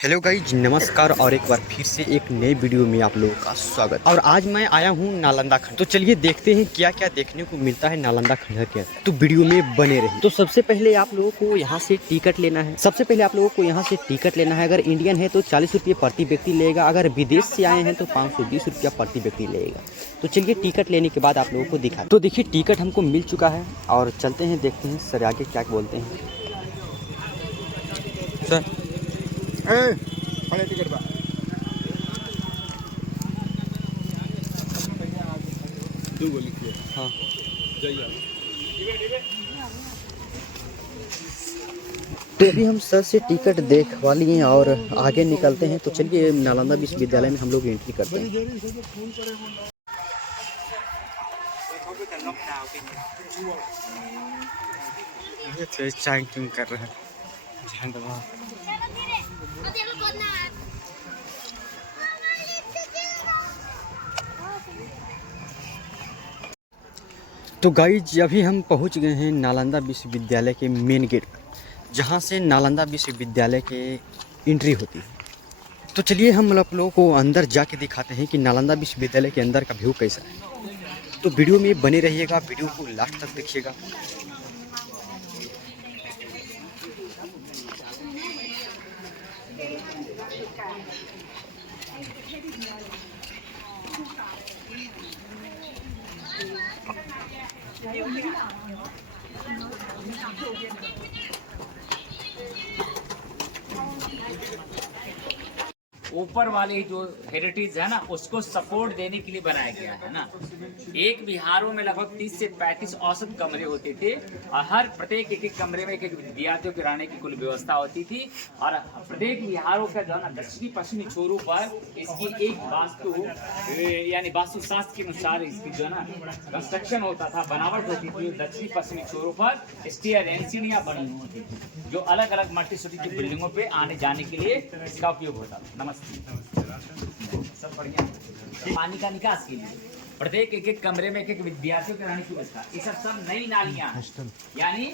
Hello guys, नमस्कार और एक बार फिर से एक नए वीडियो में आप लोगों का स्वागत। और आज मैं आया हूँ नालंदा खंड। तो चलिए देखते हैं क्या क्या देखने को मिलता है नालंदा खंडहर के अंदर। तो वीडियो में बने रहिए। तो सबसे पहले आप लोगों को यहाँ से टिकट लेना है। अगर इंडियन है तो 40 रुपये प्रति व्यक्ति लेगा। अगर विदेश से आए हैं तो 520 रुपया प्रति व्यक्ति लेगा। तो चलिए टिकट लेने के बाद आप लोगों को दिखा। तो देखिए टिकट हमको मिल चुका है और चलते हैं, देखते हैं सर आगे क्या बोलते हैं। सर टिकट बा दो लिखिए। हाँ, तो अभी हम सर से टिकट देखवा लिए हैं और आगे निकलते हैं। तो चलिए नालंदा विश्वविद्यालय में हम लोग एंट्री करते हैं। कर रहा है तो गाइज अभी हम पहुंच गए हैं नालंदा विश्वविद्यालय के मेन गेट पर, जहां से नालंदा विश्वविद्यालय के एंट्री होती है। तो चलिए हम आप लोगों को अंदर जाके दिखाते हैं कि नालंदा विश्वविद्यालय के अंदर का व्यू कैसा है। तो वीडियो में बने रहिएगा, वीडियो को लास्ट तक देखिएगा। ऊपर वाले जो हेरिटेज है ना उसको सपोर्ट देने के लिए बनाया गया है ना। एक विहारों में लगभग 30 से 35 औसत कमरे होते थे और हर प्रत्येक एक कमरे में एक विद्यार्थियों के रहने की कुल व्यवस्था होती थी। और प्रत्येक विहारों का जो है ना दक्षिणी पश्चिमी छोरों पर इसकी एक वास्तु यानी वास्तुशास्त्र के अनुसार इसकी जो है ना कंस्ट्रक्शन होता था, बनावट होती थी। दक्षिणी पश्चिमी छोरों पर स्टेयर सीढ़ियां बनी होती थी जो अलग अलग मल्टी स्टोरी की बिल्डिंगों पे आने जाने के लिए इसका उपयोग होता था। नमस्ते, सब बढ़िया। पानी का निकास के लिए प्रत्येक एक एक कमरे में एक एक विद्यार्थियों के रहने की व्यवस्था। ये सब नई नालियां यानी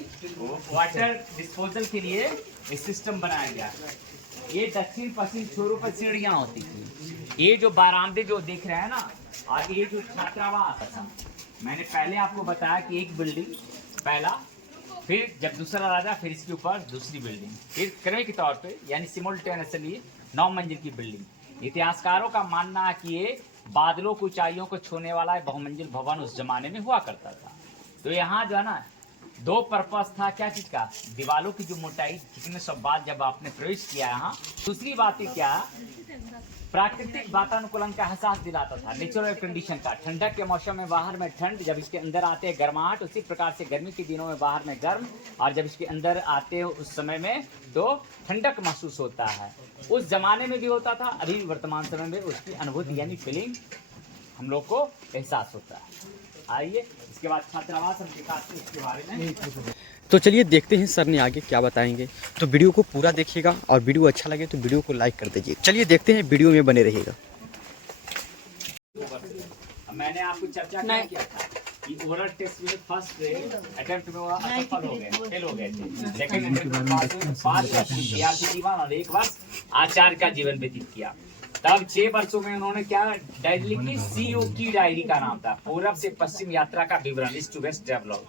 वाटर डिस्पोजल के लिए सिस्टम बनाया गया। ये दक्षिण पश्चिम छोरों पर सीढ़ियां होती थी। ये जो बारामदे जो दिख रहे हैं ना, और ये जो छात्रावास था, मैंने पहले आपको बताया कि एक बिल्डिंग पहला, फिर जब दूसरा राजा, फिर इसके ऊपर दूसरी बिल्डिंग, फिर क्रम के तौर पे यानी सिमुलटेनियसली 9 मंजिल की बिल्डिंग। इतिहासकारों का मानना है कि ये बादलों की ऊंचाइयों को छूने वाला बहुमंजिल भवन उस जमाने में हुआ करता था। तो यहाँ जो है ना दो पर्पस था, क्या चीज का, दीवालों की जो मोटाई कितने सब बात जब आपने प्रवेश किया यहाँ। दूसरी बात क्या, प्राकृतिक वातानुकूलन का एहसास दिलाता था, नेचुरल कंडीशन का। ठंडक के मौसम में बाहर में ठंड, जब इसके अंदर आते हैं गर्माहट, उसी प्रकार से गर्मी के दिनों में बाहर में गर्म, और जब इसके अंदर आते हैं उस समय में तो ठंडक महसूस होता है। उस जमाने में भी होता था, अभी भी वर्तमान समय में उसकी अनुभूति यानी फीलिंग हम लोग को एहसास होता है। आइए इसके बाद छात्रावास हम दिखाते हैं इसके बारे में। तो चलिए देखते हैं सर ने आगे क्या बताएंगे। तो वीडियो को पूरा देखिएगा और वीडियो अच्छा लगे तो वीडियो को लाइक कर दीजिए। चलिए देखते हैं, वीडियो में बने रहिएगा। मैंने आपको चर्चा किया था कि ओरल टेस्ट में फर्स्ट अटेम्प्ट में वो असफल हो गए, फेल हो गए थे। सेकंड अटेम्प्ट में 5 वर्ष विद्यार्थी जीवन और 1 वर्ष आचार्य का जीवन व्यतीत किया। तब 6 वर्षों में उन्होंने क्या डायरी लिखी, सीओ की डायरी का नाम था, पूर्व से पश्चिम यात्रा का विवरण, ईस्ट टू वेस्ट डेवलप।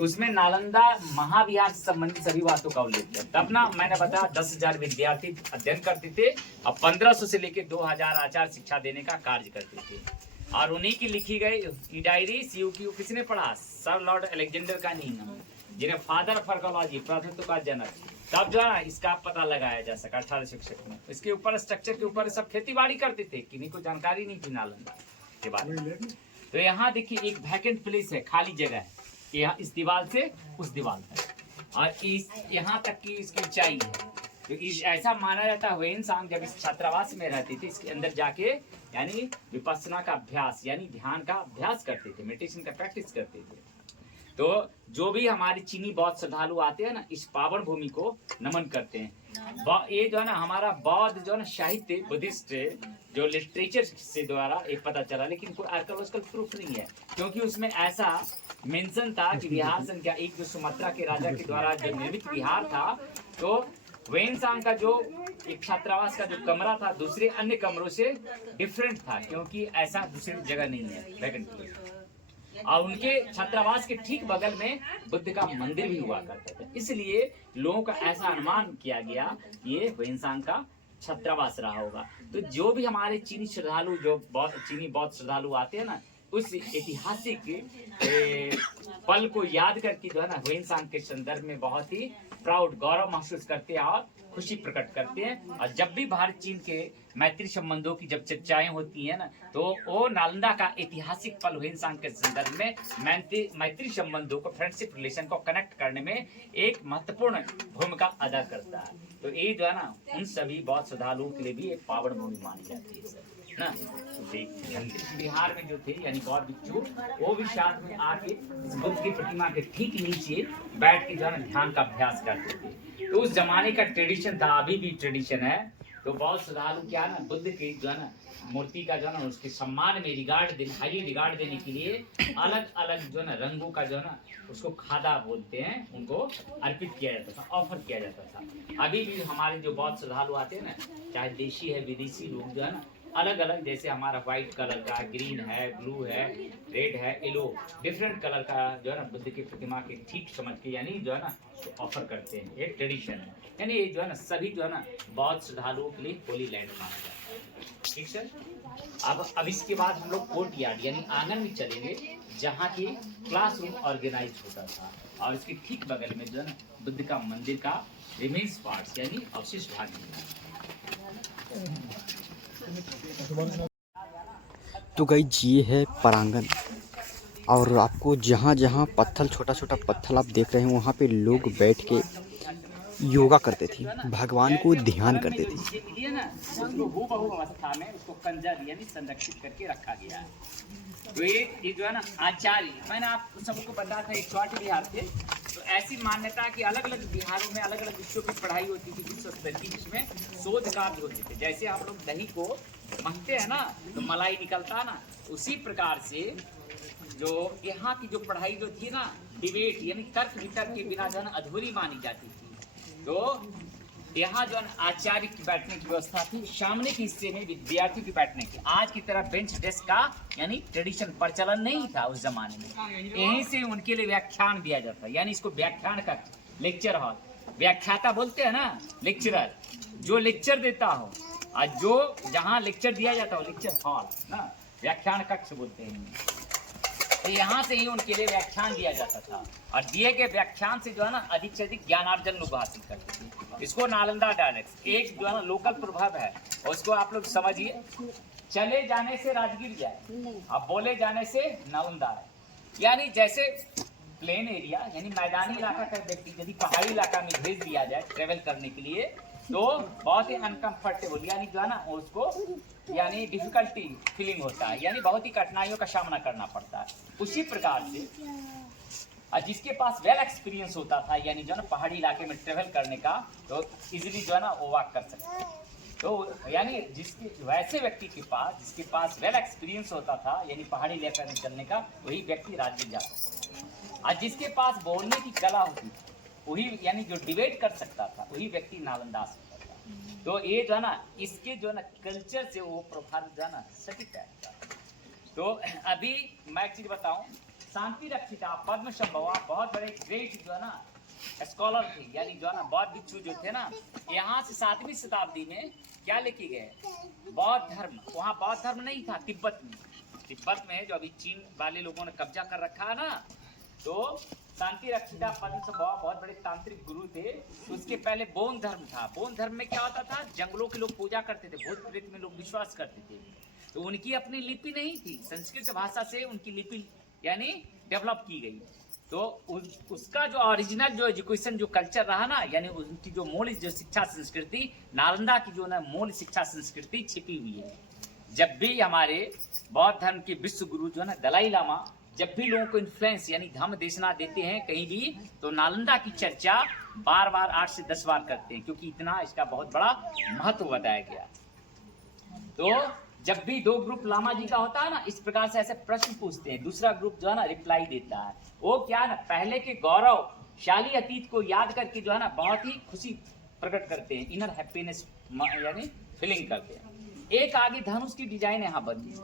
उसमें नालंदा महाविहार से संबंधित सभी बातों का उल्लेख किया। तब ना मैंने बताया 10,000 विद्यार्थी अध्ययन करते थे और 1500 से लेकर 2000 आचार्य शिक्षा देने का कार्य करते थे। और उन्हीं की लिखी गई डायरी सीयू की किसने पढ़ा, सर लॉर्ड अलेक्जेंडर का नीम, जिन्हें फादर ऑफ आर्कोलॉजी, प्रथत्व का जनक। तब जो है इसका पता लगाया जा सका 1861 में। इसके ऊपर स्ट्रक्चर के ऊपर सब खेती बाड़ी करते थे, किन्हीं को जानकारी नहीं थी नालंदा के बारे में। तो यहाँ देखिए एक वैकेंट प्लेस है, खाली जगह है, यहाँ इस दीवार से उस दीवार तक, और इस यहाँ तक की इसकी ऊंचाई है। तो ऐसा माना जाता है वेन सांग जब इस छात्रावास में रहती थी, इसके अंदर जाके यानी विपස්සना का अभ्यास यानी ध्यान का अभ्यास करते थे, मेडिटेशन का प्रैक्टिस करते थे। तो जो भी हमारे चीनी बौद्ध श्रद्धालु आते हैं ना, इस पावन भूमि को नमन करते हैं। ये जो है ना हमारा बौद्ध जो है ना साहित्य, बुद्धिस्ट जो लिटरेचर से द्वारा एक पता चला, लेकिन कोई आर्कियोलॉजिकल प्रूफ नहीं है, क्योंकि उसमें ऐसा मेंशन था कि विहार संख्या 1 जो सुमात्रा के राजा के द्वारा जो निर्मित विहार था, तो वेनसांग का जो एक छात्रावास का जो कमरा था दूसरे अन्य कमरों से डिफरेंट था, क्योंकि ऐसा दूसरी जगह नहीं है वैगन की। और उनके छात्रावास के ठीक बगल में बुद्ध का मंदिर भी हुआ करता था, इसलिए लोगों का ऐसा अनुमान किया गया ये वेनसांग का छात्रावास रहा होगा। तो जो भी हमारे चीनी श्रद्धालु जो चीनी बौद्ध श्रद्धालु आते हैं ना, उस ऐतिहासिक पल को याद करके जो है ना वेनसांग के संदर्भ में बहुत ही प्राउड गौरव महसूस करते हैं और खुशी प्रकट करते हैं। और जब भी भारत चीन के मैत्री संबंधों की जब चर्चाएं होती है ना, तो वो नालंदा का ऐतिहासिक पल वेनसांग के संदर्भ में मैत्री संबंधों को, फ्रेंडशिप रिलेशन को कनेक्ट करने में एक महत्वपूर्ण भूमिका अदा करता है। तो ये जो है ना उन सभी बौद्ध श्रद्धालुओं के लिए भी एक पावन भूमि मानी जाती है सर ना। बिहार में जो थे यानी बौद्ध भिक्षु, वो भी साथ में आके बुद्ध की प्रतिमा के ठीक नीचे बैठ के जो है ना ध्यान का अभ्यास करते थे। तो उस जमाने का ट्रेडिशन था, अभी भी ट्रेडिशन है। तो बौद्ध श्रद्धालु क्या ना बुद्ध की जो है ना मूर्ति का जो है ना उसके सम्मान में हाईली रिगार्ड देने के लिए अलग अलग जो है ना रंगों का जो है ना उसको खादा बोलते हैं, उनको अर्पित किया जाता था, ऑफर किया जाता था। अभी भी हमारे जो बौद्ध श्रद्धालु आते हैं ना, चाहे देशी है विदेशी लोग जो है ना, अलग अलग जैसे हमारा व्हाइट कलर का, ग्रीन है, ब्लू है, रेड है, येलो, डिफरेंट कलर का जो है ना बुद्ध की प्रतिमा के ठीक समझ के यानी जो है ना ऑफर करते हैं। एक ट्रेडिशन है, यानी ये जो है ना सभी जो है ना बौद्ध श्रद्धालुओं के लिए होली लैंड माना जाता है। ठीक सर। अब इसके बाद हम लोग कोर्ट यार्ड यानी आंगन में चलेंगे, जहाँ की क्लासरूम ऑर्गेनाइज होता था, और इसके ठीक बगल में जो है ना बुद्ध का मंदिर का रिमेन्स पार्ट्स यानी अवशिष्ट भाग है। तो गाइस ये है परांगण, और आपको जहाँ जहाँ पत्थर, छोटा छोटा पत्थर आप देख रहे हैं, वहाँ पे लोग बैठ के योगा करते थे, भगवान को ध्यान करते थे। ये ना उसको हूबहू अवस्था में उसको कंजर यानी संरक्षित करके रखा गया है। तो ये जो है ना आचार्य, मैंने आप सबको बताया था एक छोटे बिहार थे, तो ऐसी मान्यता कि अलग अलग बिहारों में अलग अलग विषयों की पढ़ाई होती थी विश्व स्तर की, जिसमें शोध कार्य होते थे। जैसे आप लोग दही को महकते हैं ना तो मलाई निकलता है ना, उसी प्रकार से जो यहाँ की जो पढ़ाई जो थी ना, डिबेट यानी तर्क वितर्क के बिना जो है ना अधूरी मानी जाती थी। तो यहाँ जो आचार्य की बैठने की व्यवस्था थी, सामने के हिस्से में विद्यार्थी की बैठने की। आज की तरह बेंच डेस्क का यानी ट्रेडिशन प्रचलन नहीं था उस जमाने में। यहीं से उनके लिए व्याख्यान दिया जाता, यानी इसको व्याख्यान का लेक्चर हॉल, व्याख्याता बोलते हैं ना, लेक्चरर जो लेक्चर देता हो, और जो जहाँ लेक्चर दिया जाता हो लेक्चर हॉल ना, व्याख्यान कक्ष बोलते हैं। तो यहाँ से ही उनके लिए व्याख्यान दिया जाता था, और दिए गए व्याख्यान से जो है ना अधिक से अधिक ज्ञानार्जन लोग हासिल करते थे। इसको नालंदा डायलेक्ट एक जो है ना लोकल प्रभाव है, उसको आप लोग समझिए। चले जाने से राजगीर जाए, अब बोले जाने से नालंदा है। यानी जैसे प्लेन एरिया यानी मैदानी इलाका का व्यक्ति यदि पहाड़ी इलाका में भेज दिया जाए ट्रेवल करने के लिए, तो बहुत ही अनकंफर्टेबल यानी जो है ना उसको यानी डिफिकल्टी फीलिंग होता है, यानी बहुत ही कठिनाइयों का सामना करना पड़ता है। उसी प्रकार से जिसके पास वेल एक्सपीरियंस होता था यानी जो है ना पहाड़ी इलाके में ट्रेवल करने का, तो इजीली जो है ना वो वॉक कर सकते हैं। तो यानी जिसके वैसे व्यक्ति के पास जिसके पास वेल एक्सपीरियंस होता था यानी पहाड़ी इलाके में चलने का, वही व्यक्ति राजगीर जा सकता है। और जिसके पास बोलने की कला होती वही यानी जो डिबेट कर सकता था, वही व्यक्ति नालंदा आ सकता था। तो ये जो है ना इसके जो है ना कल्चर से वो प्रभावित जो है ना सटीक है। तो अभी मैं एक चीज बताऊं, शांति रक्षिता पद्मसंभवा बहुत बड़े ग्रेट जो है ना स्कॉलर थे, यानी जो है ना बौद्ध भिक्षु जो थे ना, यहाँ से 7वीं शताब्दी में क्या लेके गए बौद्ध धर्म। वहाँ बौद्ध धर्म नहीं था तिब्बत में जो अभी चीन वाले लोगों ने कब्जा कर रखा है ना, तो शांति रक्षिता पद्मसंभवा बहुत बड़े तांत्रिक गुरु थे। उसके पहले बौद्ध धर्म था। बौद्ध धर्म में क्या होता था, जंगलों के लोग पूजा करते थे, भूत प्रेत में लोग विश्वास करते थे। तो उनकी अपनी लिपि नहीं थी, संस्कृत भाषा से उनकी लिपि यानी डेवलप की गई। तो उसका जो ओरिजिनल जो एजुकेशन जो कल्चर रहा ना, यानी उनकी जो मूल जो शिक्षा संस्कृति, नालंदा की जो ना मूल शिक्षा संस्कृति छिपी हुई है। जब भी हमारे बौद्ध धर्म के विश्व गुरु जो है ना दलाई लामा जब भी लोगों को इन्फ्लुएंस यानी धम्म देशना देते हैं कहीं भी, तो नालंदा की चर्चा बार 8 से 10 बार करते हैं, क्योंकि इतना इसका बहुत बड़ा महत्व बताया गया। तो जब भी 2 ग्रुप लामा जी का होता है ना, इस प्रकार से ऐसे प्रश्न पूछते हैं, दूसरा ग्रुप जो है ना रिप्लाई देता है। वो क्या ना पहले के गौरवशाली अतीत को याद करके जो है ना बहुत ही खुशी प्रकट करते हैं, इनर हैप्पीनेस यानी फीलिंग करते हैं। एक आगे धनुष की डिजाइन यहाँ बनी।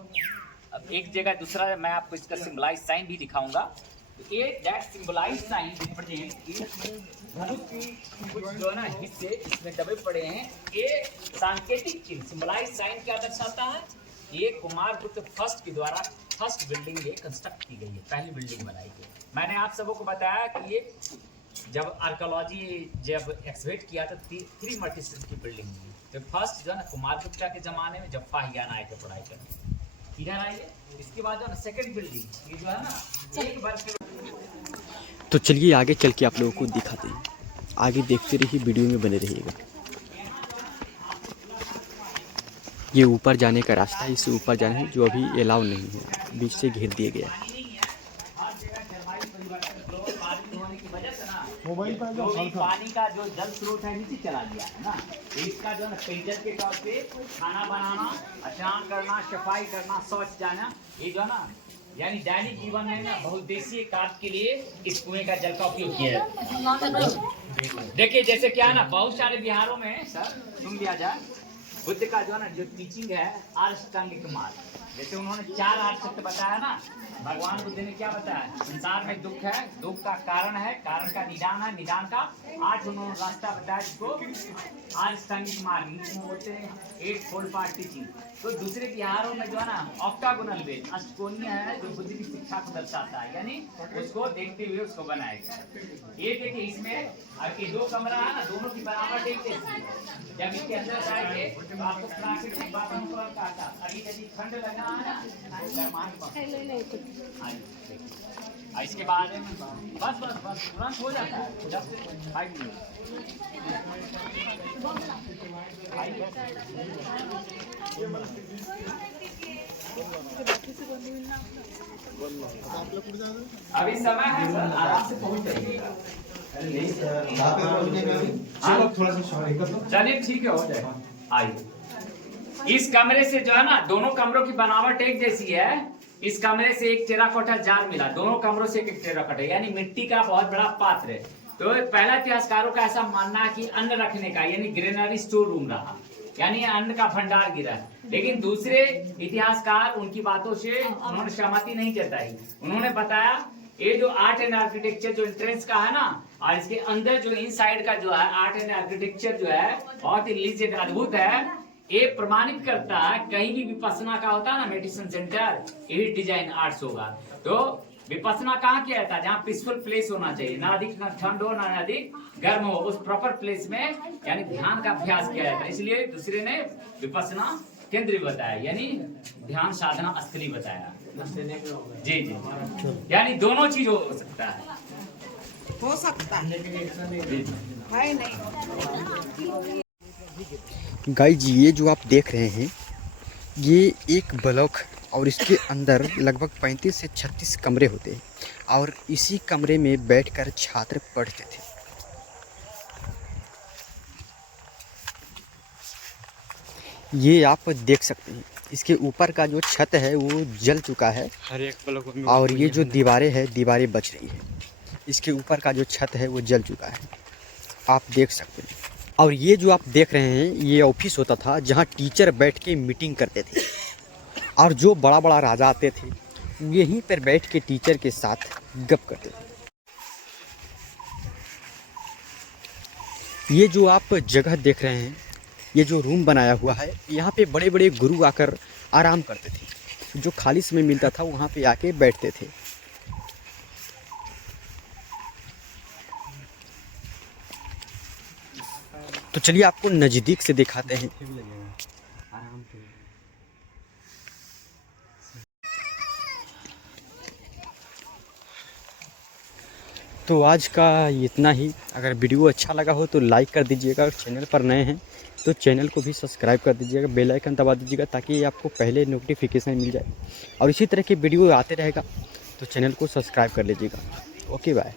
अब एक जगह दूसरा मैं आपको इसका सिंबलाइज साइन भी दिखाऊंगा। तो ये दैट सिंबलाइज साइन रिप्रेजेंट धनुष की कुछ जो है ना हिस्से इसमें दबे पड़े हैं। ये सांकेतिक चिन्ह सिंबलाइज साइन क्या दर्शाता है? ये कुमारगुप्त फर्स्ट के द्वारा फर्स्ट बिल्डिंग ये कंस्ट्रक्ट की गई है, पहली बिल्डिंग बनाई गई। मैंने आप सबों को बताया कि ये जब आर्कोलॉजी जब एक्सवेट किया तो 3 मल्टीस्टोरी की बिल्डिंग हुई। तो फर्स्ट जो है ना कुमारगुप्ता के जमाने में जब फाहियान आए थे पढ़ाई करने, इधर आइए। इसके बाद जो है ना सेकंड बिल्डिंग ये जो है ना एक बार तो चलिए आगे चल के आप लोगों को दिखाते हैं। आगे देखते रहिए, वीडियो में बने रहिएगा। ये ऊपर जाने का रास्ता है, इससे ऊपर जाना है जो अभी अलाउ नहीं है, बीच से घेर दिया गया है। मोबाइल पर जो पानी का जो जल स्रोत है नीचे चला गया है ना, तो इसका जो है ना पेयजल के तौर पे खाना बनाना, स्नान करना, सफाई करना, शौच जाना, ये जो है ना यानी दैनिक जीवन में ना बहुउद्देशीय कार्य के लिए इस कुएं का जल का उपयोग किया जाता है। देखिए जैसे क्या है ना, बहुत सारे बिहारों में सर सुन लिया जाए, बुद्ध का जो है ना जो टीचिंग है अष्टांगिक मार्ग, जैसे उन्होंने 4 आर्षत्य बताया ना, भगवान बुद्ध ने क्या बताया? संसार में दुख है, दुख का कारण है, कारण का निदान है, निदान का 8 उन्होंने रास्ता बताया, जिसको अष्टांगिक मार्ग जिसमें बोलते हैं 8 फोल्ड पार्ट टीचिंग। तो दूसरे बिहारों में जो है ना ऑक्टागोनल वे अष्टकोणीय है, जो बुद्ध की शिक्षा को दर्शाता है, यानी उसको देखते हुए उसको बनाया गया। ये देखिए इसमें आपके 2 कमरा है ना, दोनों की बनावट एक जैसी है। जब इसके अंदर जाएंगे तो आपको प्राकृतिक वातावरण का आता, अभी यदि ठंड लगना है ना इसके बाद बस बस बस तुरंत हो जाता है 10 से 5 मिनट। अभी समय है सर, आराम से पहुंच जाइएगा। थोड़ा सा चलिए ठीक है, हो जाएगा। आइए, इस कमरे से जो है ना दोनों कमरों की बनावट एक जैसी है। इस कमरे से एक टेराकोटा जार मिला, दोनों कमरों से एक टेराकोटा, यानी मिट्टी का बहुत बड़ा पात्र है। तो पहला इतिहासकारों का ऐसा मानना है कि अन्न रखने का यानी ग्रेनरी स्टोर रूम रहा, यानी अन्न का भंडार गिरा। लेकिन दूसरे इतिहासकार उनकी बातों से उन्होंने सहमति नहीं जताई। उन्होंने बताया ये जो आर्ट एंड आर्किटेक्चर जो एंट्रेंस का है ना, और इसके अंदर जो इनसाइड का जो है आर्ट एंड आर्किटेक्चर जो है बहुत ही लीजिए अद्भुत है। ये प्रमाणित करता है कहीं भी विपස්සना का होता है ना मेडिटेशन सेंटर, यही डिजाइन आर्ट्स होगा। तो विपස්සना कहाँ किया जाता है? जहाँ पीसफुल प्लेस होना चाहिए, ना अधिक ना ठंड हो ना अधिक गर्म हो, उस प्रॉपर प्लेस में यानी ध्यान का अभ्यास किया जाता है। इसलिए दूसरे ने विपස්සना केंद्र बताया, यानी ध्यान साधना स्थली बताया। जी जी, यानी दोनों चीज हो सकता है, हो सकता है नहीं। गाइज ये जो आप देख रहे हैं ये एक ब्लॉक और इसके अंदर लगभग 35 से 36 कमरे होते हैं और इसी कमरे में बैठकर छात्र पढ़ते थे। ये आप देख सकते हैं, इसके ऊपर का जो छत है वो जल चुका है हर एक ब्लॉक में, और ये जो दीवारें हैं दीवारें बच रही है। इसके ऊपर का जो छत है वो जल चुका है, आप देख सकते हैं। और ये जो आप देख रहे हैं ये ऑफिस होता था जहाँ टीचर बैठ के मीटिंग करते थे और जो बड़ा बड़ा राजा आते थे यहीं पर बैठ के टीचर के साथ गप करते थे। ये जो आप जगह देख रहे हैं, ये जो रूम बनाया हुआ है, यहाँ पे बड़े बड़े गुरु आकर आराम करते थे। जो खाली समय मिलता था वहाँ पे आके बैठते थे। तो चलिए आपको नज़दीक से दिखाते हैं। तो आज का इतना ही। अगर वीडियो अच्छा लगा हो तो लाइक कर दीजिएगा, और चैनल पर नए हैं तो चैनल को भी सब्सक्राइब कर दीजिएगा, बेल आइकन दबा दीजिएगा ताकि आपको पहले नोटिफिकेशन मिल जाए। और इसी तरह के वीडियो आते रहेगा तो चैनल को सब्सक्राइब कर लीजिएगा। Okay bye.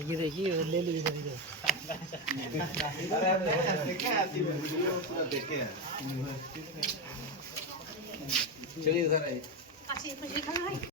ये देखिए ले लीजिए चलिए उधर आइए। ฉีกมาอีกข้างใน